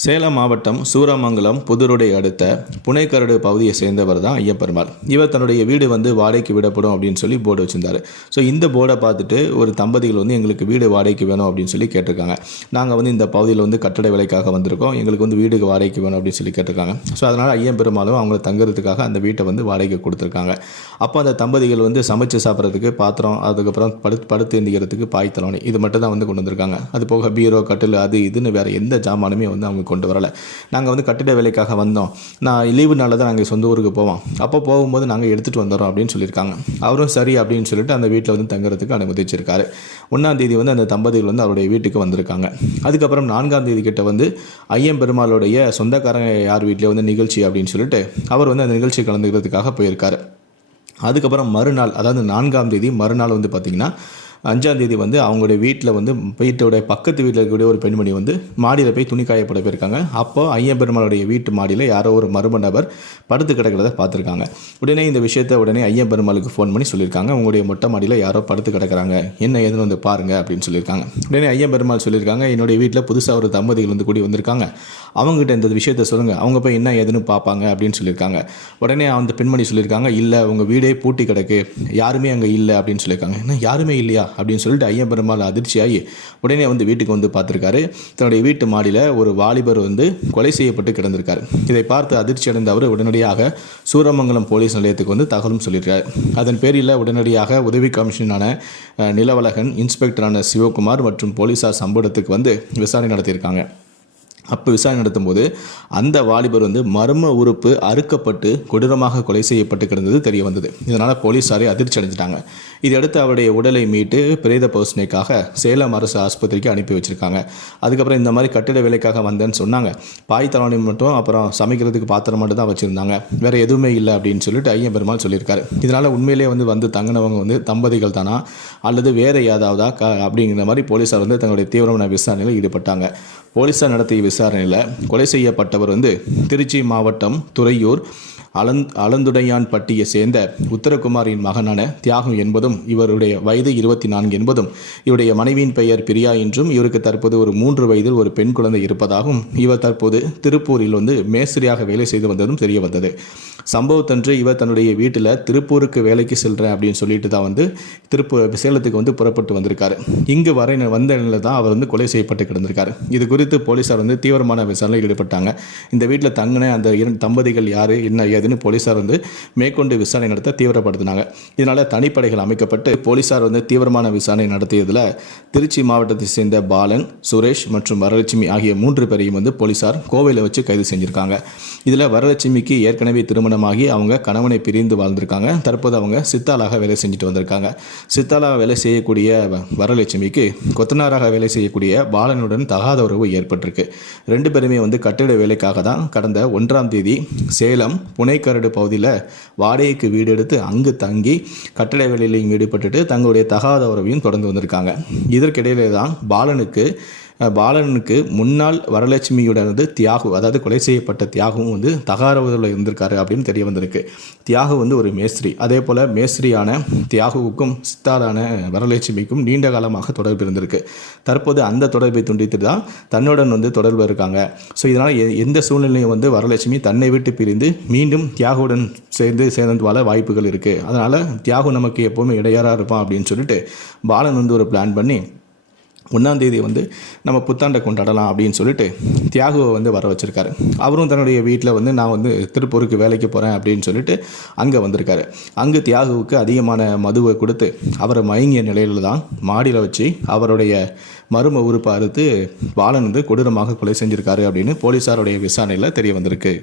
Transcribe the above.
சேலம் மாவட்டம் சூரமங்கலம் புதுரோடை அடுத்த புனைக்கரடு பகுதியை சேர்ந்தவர் தான் ஐயப்பெருமாள். இவர் தன்னுடைய வீடு வந்து வாடகைக்கு விடப்படும் அப்படின்னு சொல்லி போர்டு வச்சுருந்தார். ஸோ இந்த போர்டை பார்த்துட்டு ஒரு தம்பதிகள் வந்து எங்களுக்கு வீடு வாடகைக்கு வேணும் அப்படின்னு சொல்லி கேட்டிருக்காங்க. நாங்கள் வந்து இந்த பகுதியில் வந்து கட்டட விலைக்காக வந்திருக்கோம். எங்களுக்கு வந்து வீடு வாடகைக்கு வேணும் அப்படின்னு சொல்லி கேட்டிருக்காங்க. ஸோ அதனால் ஐயம்பெருமாளும் அவங்கள தங்குறதுக்காக அந்த வீட்டை வந்து வாடகைக்கு கொடுத்துருக்காங்க. அப்போ அந்த தம்பதிகள் வந்து சமைச்சு சாப்பிட்றதுக்கு பாத்திரம் அதுக்கப்புறம் படுத்து படுத்து எந்திக்கிறதுக்கு பாய் இது மட்டும் தான் வந்து கொண்டு வந்திருக்காங்க. அது போக பீரோ கட்டில் அது இதுன்னு வேறு எந்த ஜாமானுமே வந்து அவங்க கொண்டு வரலை. நாங்கள் வந்து கட்டிட வேலைக்காக வந்தோம். நான் லீவு நாளில் தான் நாங்கள் சொந்த ஊருக்கு போவோம். அப்போ போகும்போது நாங்கள் எடுத்துகிட்டு வந்துடுறோம் அப்படின்னு சொல்லியிருக்காங்க. அவரும் சரி அப்படின்னு சொல்லிட்டு அந்த வீட்டில் வந்து தங்குறதுக்கு அனுமதிச்சிருக்காரு. ஒன்றாம் தேதி வந்து அந்த தம்பதிகள் வந்து அவருடைய வீட்டுக்கு வந்திருக்காங்க. அதுக்கப்புறம் நான்காம் தேதி கிட்ட வந்து ஐயம் பெருமாளுடைய சொந்தக்காரங்க யார் வீட்டிலே வந்து நிகழ்ச்சி அப்படின்னு சொல்லிட்டு அவர் வந்து அந்த நிகழ்ச்சி கலந்துக்கிறதுக்காக போயிருக்காரு. அதுக்கப்புறம் மறுநாள் அதாவது நான்காம் தேதி மறுநாள் வந்து பார்த்திங்கன்னா அஞ்சாம் தேதி வந்து அவங்களுடைய வீட்டில் வந்து வீட்டோட பக்கத்து வீட்டில் இருக்கக்கூடிய ஒரு பெண்மணி வந்து மாடியில் போய் துணி காயப்பட போயிருக்காங்க. அப்போ ஐயப்பெருமாளுடைய வீட்டு மாடியில் யாரோ ஒரு மர்ம நபர் படுத்து கிடக்கிறத பார்த்துருக்காங்க. உடனே இந்த விஷயத்தை உடனே ஐயப்பெருமாளுக்கு ஃபோன் பண்ணி சொல்லியிருக்காங்க. உங்களுடைய மொட்டை மாடியில் யாரோ படுத்து கிடக்கிறாங்க. என்ன ஏதுன்னு வந்து பாருங்க அப்படின்னு சொல்லியிருக்காங்க. உடனே ஐயப்பெருமாள் சொல்லியிருக்காங்க என்னுடைய வீட்டில் புதுசாக ஒரு தம்பதிகள் வந்து கூடி வந்திருக்காங்க. அவங்ககிட்ட இந்த விஷயத்தை சொல்லுங்கள் அவங்க போய் என்ன ஏதுன்னு பார்ப்பாங்க அப்படின்னு சொல்லியிருக்காங்க. உடனே அந்த பெண்மணி சொல்லியிருக்காங்க இல்லை உங்கள் வீடே பூட்டி கிடக்கு. யாருமே அங்கே இல்லை அப்படின்னு சொல்லியிருக்காங்க. என்ன? யாருமே இல்லையா? அப்படின்னு சொல்லிட்டு ஐயன் பெருமாள் அதிர்ச்சியாகி உடனே வந்து வீட்டுக்கு வந்து பார்த்துருக்காரு. தன்னுடைய வீட்டு மாடியில் ஒரு வாலிபர் வந்து கொலை செய்யப்பட்டு கிடந்திருக்கார். இதை பார்த்து அதிர்ச்சி அடைந்த அவர் உடனடியாக சூரமங்கலம் போலீஸ் நிலையத்துக்கு வந்து தகவலும் சொல்லியிருக்கார். அதன் பேரில் உடனடியாக உதவி கமிஷனான நிலவலகன் இன்ஸ்பெக்டரான சிவகுமார் மற்றும் போலீஸார் சம்பவத்துக்கு வந்து விசாரணை நடத்தியிருக்காங்க. அப்போ விசாரணை நடத்தும்போது அந்த வாலிபர் வந்து மர்ம உறுப்பு அறுக்கப்பட்டு கொடூரமாக கொலை செய்யப்பட்டு கிடந்தது தெரிய வந்தது. இதனால் போலீஸாரே அதிர்ச்சி அடைஞ்சிட்டாங்க. இதையடுத்து அவருடைய உடலை மீட்டு பிரேத பரிசோதனைக்காக சேலம் அரசு ஆஸ்பத்திரிக்கு அனுப்பி வச்சுருக்காங்க. அதுக்கப்புறம் இந்த மாதிரி கட்டிட வேலைக்காக வந்தேன்னு சொன்னாங்க. பாய் தலவாணி மட்டும் அப்புறம் சமைக்கிறதுக்கு பாத்திரம் மட்டும் தான் வச்சுருந்தாங்க. வேறு எதுவுமே இல்லை அப்படின்னு சொல்லிட்டு ஐயன் பெருமாள் சொல்லியிருக்காரு. இதனால் உண்மையிலே வந்து வந்து தங்கினவங்க வந்து தம்பதிகள் தானா? அல்லது வேறு ஏதாவதா க அப்படிங்கிற மாதிரி போலீஸார் வந்து தங்களுடைய தீவிரமான விசாரணையில் ஈடுபட்டாங்க. போலீஸார் நடத்திய விசாரணையில் கொலை செய்யப்பட்டவர் வந்து திருச்சி மாவட்டம் துறையூர் அலந் அலந்துடையான்பட்டியை சேர்ந்த உத்தரகுமாரின் மகனான தியாகம் என்பதும் இவருடைய வயது இருபத்தி நான்கு என்பதும் இவருடைய மனைவியின் பெயர் பிரியா என்றும் இவருக்கு தற்போது ஒரு மூன்று வயதில் ஒரு பெண் குழந்தை இருப்பதாகவும் இவர் தற்போது திருப்பூரில் வந்து மேஸ்திரியாக வேலை செய்து வந்ததும் தெரிய வந்தது. சம்பவத்தன்று இவர் தன்னுடைய வீட்டில் திருப்பூருக்கு வேலைக்கு செல்கிறேன் அப்படின்னு சொல்லிட்டு தான் வந்து திருப்பூர் சேலத்துக்கு வந்து புறப்பட்டு வந்திருக்காரு. இங்கு வர வந்த நிலையில் தான் அவர் வந்து கொலை செய்யப்பட்டு கிடந்திருக்காரு. இது குறித்து போலீஸார் வந்து தீவிரமான விசாரணையில் ஈடுபட்டாங்க. இந்த வீட்டில் தங்கின அந்த இரண்டு தம்பதிகள் யார் என்ன ஏதுன்னு போலீஸார் வந்து மேற்கொண்டு விசாரணை நடத்த தீவிரப்படுத்தினாங்க. இதனால் தனிப்படைகள் அமைக்கப்பட்டு போலீஸார் வந்து தீவிரமான விசாரணை நடத்தியதில் திருச்சி மாவட்டத்தை சேர்ந்த பாலன் சுரேஷ் மற்றும் வரலட்சுமி ஆகிய மூன்று பேரையும் வந்து போலீஸார் கோவையில் வச்சு கைது செஞ்சுருக்காங்க. இதில் வரலட்சுமிக்கு ஏற்கனவே திருமணமாகி அவங்க கணவனை பிரிந்து வாழ்ந்திருக்காங்க. தற்போது அவங்க சித்தாளாக வேலை செஞ்சுட்டு வந்திருக்காங்க. சித்தாளாக வேலை செய்யக்கூடிய வரலட்சுமிக்கு கொத்தனாராக வேலை செய்யக்கூடிய பாலனுடன் தகாத உறவு ஏற்பட்டிருக்கு. ரெண்டு பேருமே வந்து கட்டிட வேலைக்காக தான் கடந்த ஒன்றாம் தேதி சேலம் புனே புனைக்கரடு பகுதியில் வாடகைக்கு வீடு எடுத்து அங்கு தங்கி கட்டளை வேலையிலையும் ஈடுபட்டுட்டு தங்களுடைய தகாத உறவையும் தொடர்ந்து வந்திருக்காங்க. இதற்கிடையிலே தான் பாலனுக்கு பாலனுக்கு முன்னாள் வரலட்சுமியுடன் வந்து தியாகு அதாவது கொலை செய்யப்பட்ட தியாகவும் வந்து தகாரவதில் இருந்திருக்காரு அப்படின்னு தெரிய வந்திருக்கு. தியாகு வந்து ஒரு மேஸ்திரி. அதே போல் மேஸ்திரியான தியாகுவுக்கும் சித்தாரான வரலட்சுமிக்கும் நீண்ட காலமாக தொடர்பு இருந்திருக்கு. தற்போது அந்த தொடர்பை துண்டித்து தான் தன்னுடன் வந்து தொடர்பு இருக்காங்க. ஸோ இதனால் எ- எந்த சூழ்நிலையும் வந்து வரலட்சுமி தன்னை விட்டு பிரிந்து மீண்டும் தியாகுடன் சேர்ந்து சேர்ந்து வாழ வாய்ப்புகள் இருக்குது அதனால் தியாகு நமக்கு எப்போவுமே இடையாறாக இருப்பான் அப்படின்னு சொல்லிட்டு பாலன் வந்து ஒரு பிளான் பண்ணி ஒன்றாந்தேதி வந்து நம்ம புத்தாண்டை கொண்டாடலாம் அப்படின்னு சொல்லிட்டு தியாகுவை வந்து வர வச்சுருக்காரு. அவரும் தன்னுடைய வீட்டில் வந்து நான் வந்து திருப்பூருக்கு வேலைக்கு போகிறேன் அப்படின்னு சொல்லிட்டு அங்கே வந்திருக்காரு. அங்கே தியாகுவுக்கு அதிகமான மதுவை கொடுத்து அவரை மயங்கிய நிலையில் தான் மாடியில் வச்சு அவருடைய மரும உறுப்பை அறுத்து பாலன் வந்து கொடூரமாக கொலை செஞ்சிருக்காரு அப்படின்னு போலீஸாருடைய விசாரணையில் தெரிய வந்திருக்கு.